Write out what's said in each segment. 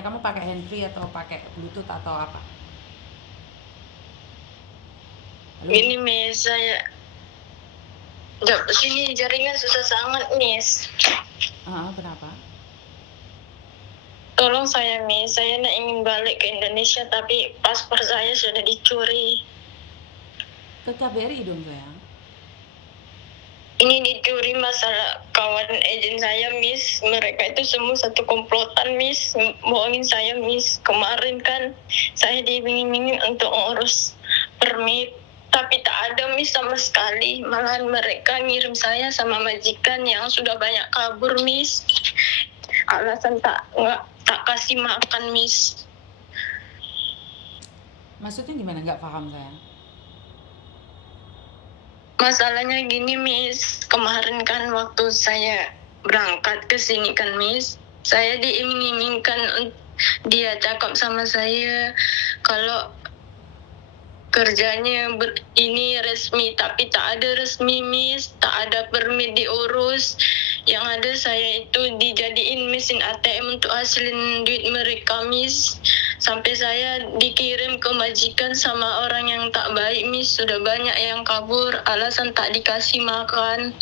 suaranya? Kamu pakai handfree atau pakai bluetooth atau apa? Halo? Ini Miss, sini jaringan susah sangat Miss. Kenapa? Tolong saya Miss, saya ingin balik ke Indonesia tapi paspor saya sudah dicuri. Ke KBRI dong sayang. Ini dicuri masalah kawan agen saya Miss. Mereka itu semua satu komplotan Miss, bohongin saya Miss. Kemarin kan saya diiming-imingin untuk ngurus permit, tapi tak ada Miss sama sekali. Malahan mereka ngirim saya sama majikan yang sudah banyak kabur Miss. Alasan tak kasih makan Miss. Maksudnya gimana? Nggak paham sayang. Masalahnya gini Miss, kemarin kan waktu saya berangkat ke sini kan Miss, saya diiming-imingkan, dia cakap sama saya kalau kerjanya ini resmi, tapi tak ada resmi Miss, tak ada permit diurus. Yang ada saya itu dijadiin mesin ATM untuk hasilin duit mereka Miss. Sampai saya dikirim ke majikan sama orang yang tak baik Miss. Sudah banyak yang kabur alasan tak dikasih makan.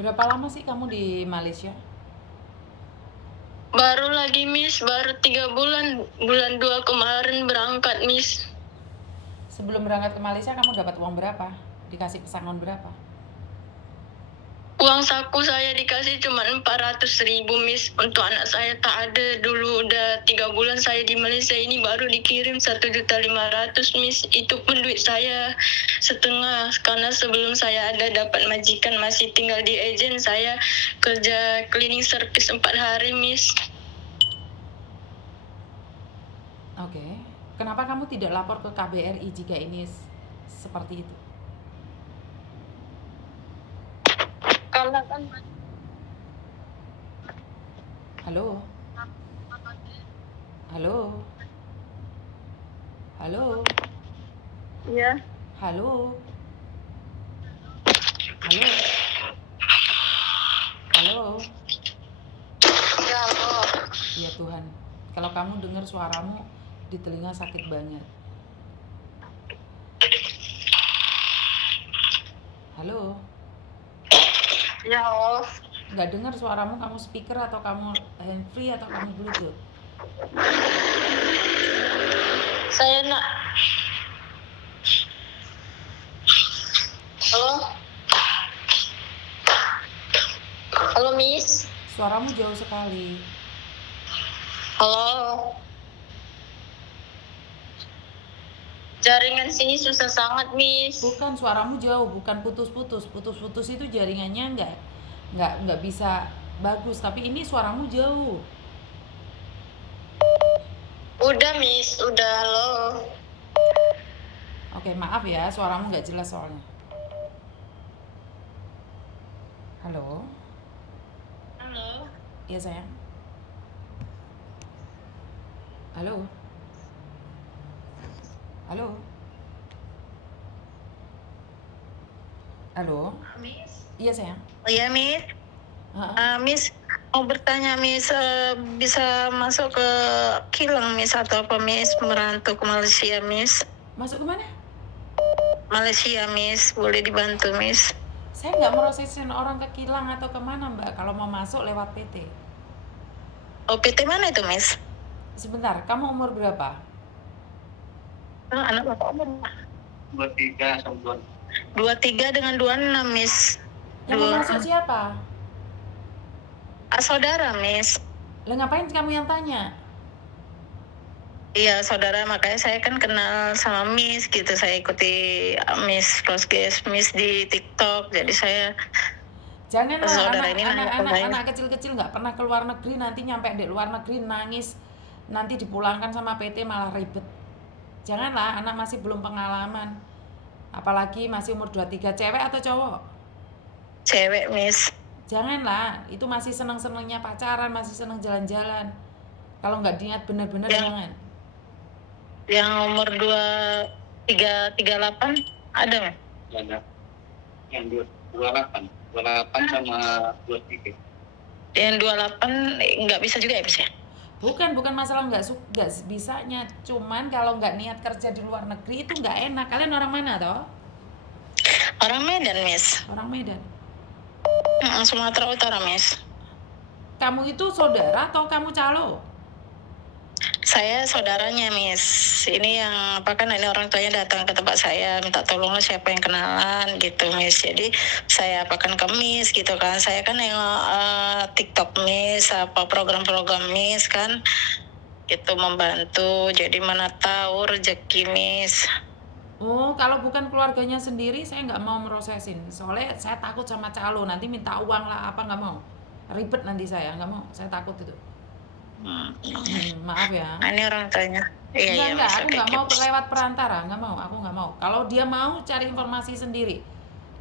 Berapa lama sih kamu di Malaysia? Baru lagi Miss, baru 3 bulan. Bulan 2 kemarin berangkat Miss. Sebelum berangkat ke Malaysia kamu dapat uang berapa? Dikasih pesangon berapa? Uang saku saya dikasih cuma 400.000 Miss. Untuk anak saya tak ada. Dulu udah 3 bulan saya di Malaysia, ini baru dikirim 1.500.000 Miss. Itu pun duit saya setengah, karena sebelum saya ada dapat majikan masih tinggal di agen, saya kerja cleaning service 4 hari Miss. Oke. Kenapa kamu tidak lapor ke KBRI jika ini seperti itu? Karena kan Halo? Halo? Halo? ya. Halo? Halo? Halo? Ya Allah. Ya Tuhan, kalau kamu dengar suaramu di telinga sakit banget. Halo? Ya Allah. Nggak dengar suaramu, kamu speaker atau kamu handfree atau kamu bluetooth? Saya nak. Halo. Halo Miss. Suaramu jauh sekali. Halo. Jaringan sini susah sangat Miss. Bukan, suaramu jauh, bukan putus-putus. Putus-putus itu jaringannya nggak bisa bagus, tapi ini suaramu jauh. Udah Miss, udah. Halo. Oke, maaf ya, suaramu nggak jelas soalnya. Halo? Halo. Iya sayang. Halo? Halo? Halo? Miss. Iya sayang. Oh ya Miss. Miss mau bertanya Miss, bisa masuk ke kilang Miss atau apa Miss, merantau ke Malaysia Miss? Masuk ke mana? Malaysia Miss, boleh dibantu Miss? Saya nggak merosesin orang ke kilang atau kemana mbak. Kalau mau masuk lewat PT. Oh PT mana itu Miss? Sebentar, kamu umur berapa? Anak bapak umur 23 sama 23 dengan 26 Miss. Yang mau masuk siapa? Saudara Miss. Lah ngapain kamu yang tanya? Iya saudara, makanya saya kan kenal sama Miss gitu. Saya ikuti Miss Proskes Miss di TikTok. Jadi saya Janganlah saudara ini anak kecil-kecil nggak pernah ke luar negeri, nanti nyampe di luar negeri nangis, nanti dipulangkan sama PT malah ribet. Janganlah, anak masih belum pengalaman. Apalagi masih umur 23, cewek atau cowok? Cewek Miss. Janganlah, itu masih seneng-senengnya pacaran, masih seneng jalan-jalan. Kalau nggak niat bener-bener jangan. Yang umur 2338 ada nggak? Ada. Yang 28 sama 23. Yang 28 nggak bisa juga ya Miss ya? Bukan masalah nggak bisanya, cuman kalau nggak niat kerja di luar negeri itu nggak enak. Kalian orang mana toh? Orang Medan, Miss. Orang Medan. Sumatera Utara, Miss. Kamu itu saudara atau kamu calo? Saya saudaranya, Miss. Ini yang ini orang tuanya datang ke tempat saya minta tolong siapa yang kenalan gitu, Miss. Jadi saya ke Miss gitu kan. Saya kan yang TikTok Miss, apa program-program Miss kan itu membantu. Jadi mana tahu rezeki, Miss. Oh, kalau bukan keluarganya sendiri saya nggak mau merosesin. Soalnya saya takut sama calo, nanti minta uang lah apa, nggak mau. Ribet nanti saya, nggak mau. Saya takut itu. Maaf ya. Ini orang tuanya. Enggak, aku nggak mau lewat perantara, nggak mau, aku nggak mau. Kalau dia mau cari informasi sendiri,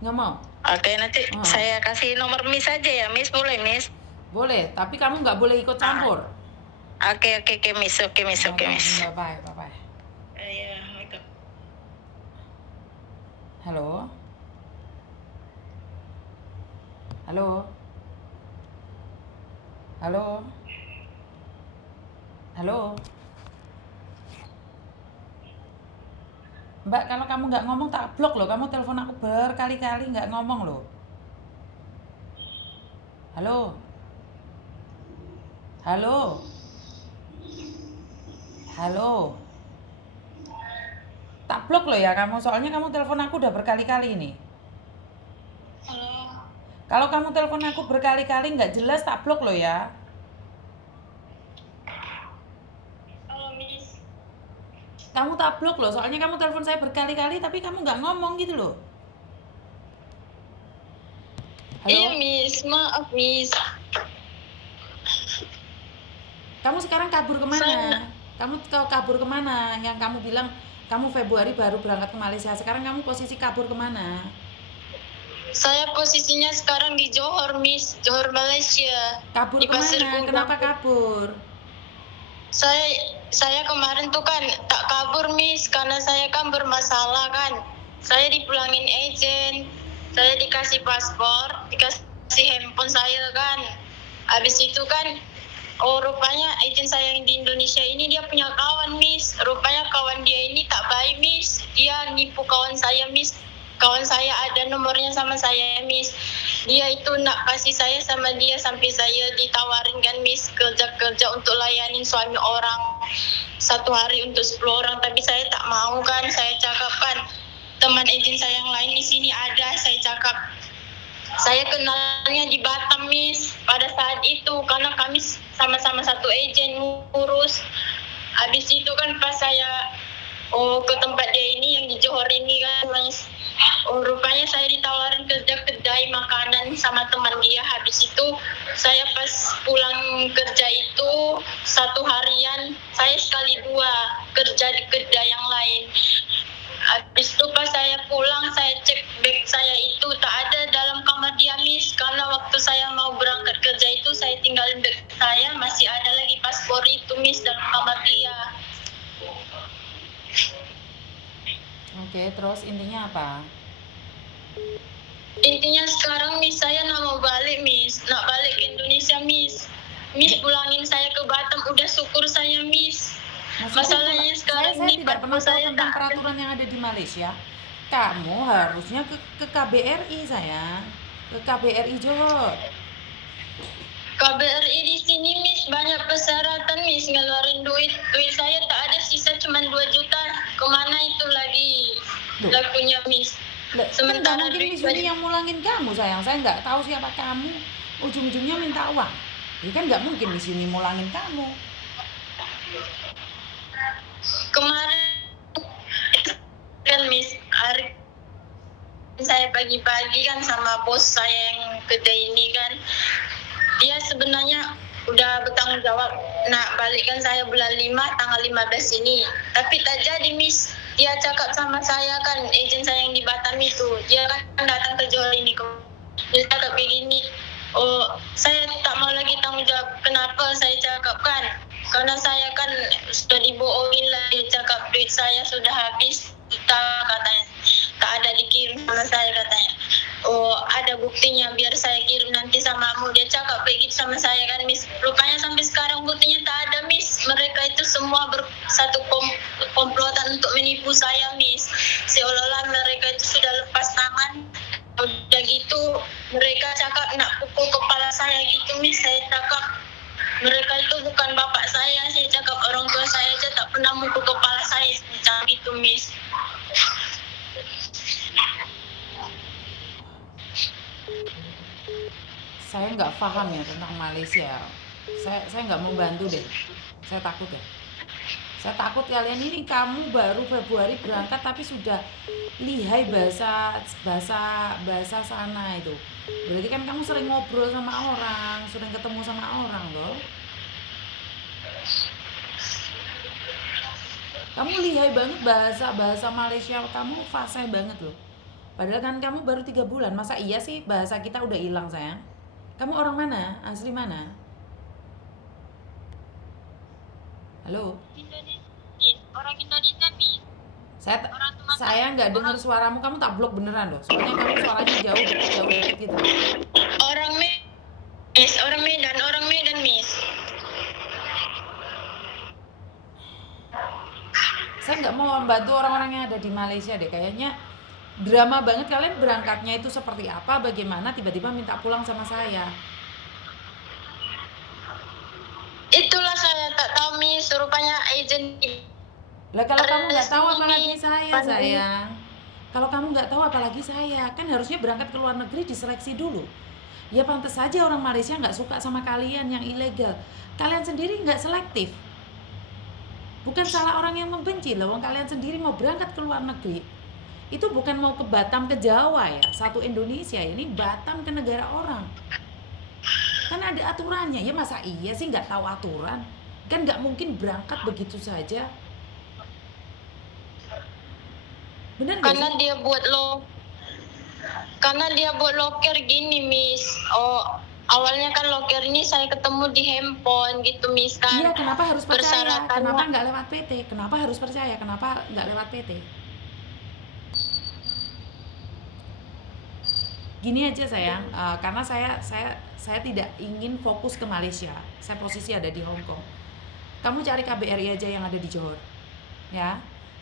nggak mau. Oke, nanti saya kasih nomor Miss aja ya, Miss. Boleh, Miss? Boleh, tapi kamu nggak boleh ikut campur. Oke, Miss. Oke, Miss. Bye. Iya, Halo. Mbak, kalau kamu nggak ngomong tak blok loh. Kamu telepon aku berkali-kali nggak ngomong loh. Halo. Tak blok loh ya kamu, soalnya kamu telepon aku udah berkali-kali ini. Halo. Kalau kamu telepon aku berkali-kali nggak jelas, tak blok loh ya. Halo, Miss. Kamu tak blok loh, soalnya kamu telepon saya berkali-kali tapi kamu nggak ngomong gitu loh. Halo? Iya, Miss. Maaf, Miss. Kamu sekarang kabur kemana? Kamu kabur kemana? Yang kamu bilang kamu Februari baru berangkat ke Malaysia. Sekarang kamu posisi kabur kemana? Saya posisinya sekarang di Johor, Miss. Johor, Malaysia. Kabur kemana? Kenapa kabur? Saya kemarin tuh kan tak kabur, Miss, karena saya kan bermasalah kan. Saya dipulangin agent, saya dikasih paspor, dikasih handphone saya kan. Habis itu kan, rupanya agent saya yang di Indonesia ini dia punya kawan, Miss. Rupanya kawan dia ini tak baik, Miss. Dia nipu kawan saya, Miss. Kawan saya ada nomornya sama saya, Miss. Dia itu nak kasih saya sama dia sampai saya ditawarin kan, Miss, kerja untuk layanin suami orang 1 hari untuk 10 orang, tapi saya tak mau kan. Saya cakap kan, teman agent saya yang lain di sini ada, saya cakap saya kenalnya di Batam, Miss, pada saat itu karena kami sama-sama satu agent ngurus. Habis itu kan pas saya ke tempat dia ini yang di Johor ini kan, Miss. Rupanya saya ditawarin kerja kedai makanan sama teman dia. Habis itu saya pas pulang kerja itu 1 harian, saya sekali 2 kerja di kedai yang lain. Habis itu pas saya pulang, saya cek bag saya itu tak ada dalam kamar dia, Miss. Karena waktu saya mau berangkat kerja itu saya tinggalin bag saya, masih ada lagi paspor itu, Miss, dalam kamar dia. Oke, terus intinya apa? Intinya sekarang, Miss, saya nak mau balik, Miss. Nak balik ke Indonesia, Miss. Miss pulangin saya ke Batam, udah syukur saya, Miss. Masalahnya sekarang saya ini tidak pernah tahu saya tentang peraturan yang ada di Malaysia. Kamu harusnya ke KBRI, sayang. Ke KBRI Johor. KBRI di sini, Miss, banyak persyaratan, Miss, ngeluarin duit. Duit saya tak ada, sisa cuma 2 juta. Kemana itu lagi lakunya, Miss? Sementara mungkin Miss Yuni yang mulangin kamu, sayang. Saya nggak tahu siapa kamu. Ujung-ujungnya minta uang. Ini kan nggak mungkin Miss Yuni mulangin kamu. Kemarin kan, Miss, hari saya pagi-pagi kan sama bos saya yang kedai ini kan, dia sebenarnya udah bertanggung jawab nak balikkan saya bulan 5 tanggal 15 ini, tapi tak jadi, Miss. Dia cakap sama saya kan, agent saya yang di Batam itu, dia kan datang ke Johor ini, dia cakap begini, saya tak mau lagi tanggung jawab. Kenapa? Saya cakap kan, karena saya kan sudah dibohongin lah. Dia cakap duit saya sudah habis, katanya tak ada dikirim sama saya, katanya. Ada buktinya, biar saya kirim nanti sama kamu. Dia cakap begitu sama saya kan, Miss. Rupanya sampai sekarang buktinya tak ada, Miss. bukan bapak saya cakap orang tua saya aja tak pernah mukul kepala saya semacam itu, Miss. Saya nggak paham ya tentang Malaysia. Saya nggak mau bantu deh. Saya takut ya. Saya takut kalian ini kamu baru Februari berangkat tapi sudah lihai bahasa bahasa bahasa sana itu. Berarti kan kamu sering ngobrol sama orang, sering ketemu sama orang loh. Kamu lihai banget bahasa bahasa Malaysia, kamu fasih banget loh. Padahal kan kamu baru 3 bulan, masa iya sih bahasa kita udah hilang sayang? Kamu orang mana? Asli mana? Halo? Orang Indonesia, Miss. Saya Orang Sumatera. saya nggak dengar suaramu, kamu tak blok beneran loh. Soalnya kamu suaranya jauh jauh dikit gitu. Orang Medan, Miss. Saya nggak mau membantu orang-orang yang ada di Malaysia deh. Kayaknya drama banget kalian berangkatnya itu seperti apa, bagaimana tiba-tiba minta pulang sama saya. Itulah saya tak tahu, Miss. Rupanya agent. Lah kalau kamu nggak tahu Resmi, apalagi saya Pani. sayang. Kalau kamu nggak tahu apalagi saya, kan harusnya berangkat ke luar negeri diseleksi dulu. Ya pantas saja orang Malaysia nggak suka sama kalian yang ilegal. Kalian sendiri nggak selektif. Bukan salah orang yang membenci loh, kalian sendiri mau berangkat ke luar negeri. Itu bukan mau ke Batam ke Jawa ya, satu Indonesia, ini Batam ke negara orang. Kan ada aturannya, ya masa iya sih nggak tahu aturan? Kan nggak mungkin berangkat begitu saja. Bener nggak Karena sih? dia buat loker gini, Miss. Oh, awalnya kan loker ini saya ketemu di handphone gitu, Miss, kan. Iya, kenapa harus percaya? Persyaratannya- Kenapa nggak lewat PT? Kenapa harus percaya? Kenapa nggak lewat PT? Gini aja sayang, karena saya tidak ingin fokus ke Malaysia. Saya posisi ada di Hong Kong. Kamu cari KBRI aja yang ada di Johor, ya.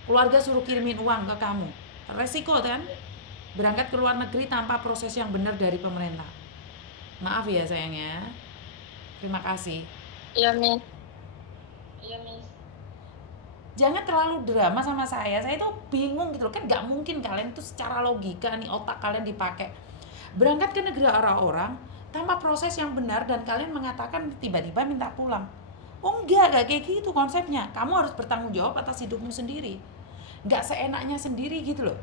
Keluarga suruh kirimin uang ke kamu. Resiko kan? Berangkat ke luar negeri tanpa proses yang benar dari pemerintah. Maaf ya sayangnya. Terima kasih. Iya, Miss. Iya, Miss. Jangan terlalu drama sama saya tuh bingung gitu loh, kan nggak mungkin kalian tuh secara logika nih otak kalian dipakai berangkat ke negara orang tanpa proses yang benar dan kalian mengatakan tiba-tiba minta pulang. Oh enggak kayak gitu konsepnya. Kamu harus bertanggung jawab atas hidupmu sendiri, nggak seenaknya sendiri gitu loh.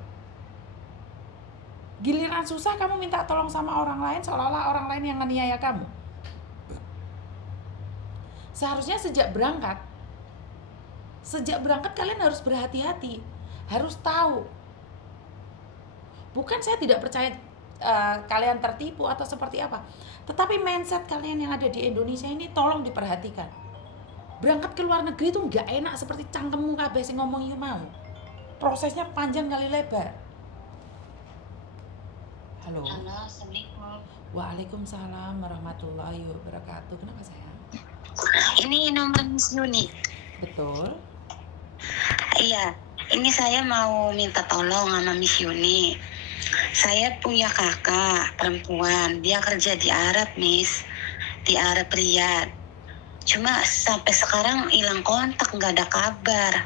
Giliran susah kamu minta tolong sama orang lain seolah-olah orang lain yang nganiaya kamu. Seharusnya sejak berangkat kalian harus berhati-hati, harus tahu. Bukan saya tidak percaya kalian tertipu atau seperti apa, tetapi mindset kalian yang ada di Indonesia ini tolong diperhatikan. Berangkat ke luar negeri itu nggak enak seperti cangkemmu kabeh sing ngomong ieu mau. Prosesnya panjang kali lebar. Halo. Halo, Assalamualaikum. Waalaikumsalam warahmatullahi wabarakatuh. Kenapa sayang? Ini nomor Miss Yuni. Betul. Iya, ini saya mau minta tolong sama Miss Yuni. Saya punya kakak perempuan, dia kerja di Arab, Miss, di Arab Riyadh. Cuma sampai sekarang hilang kontak, nggak ada kabar.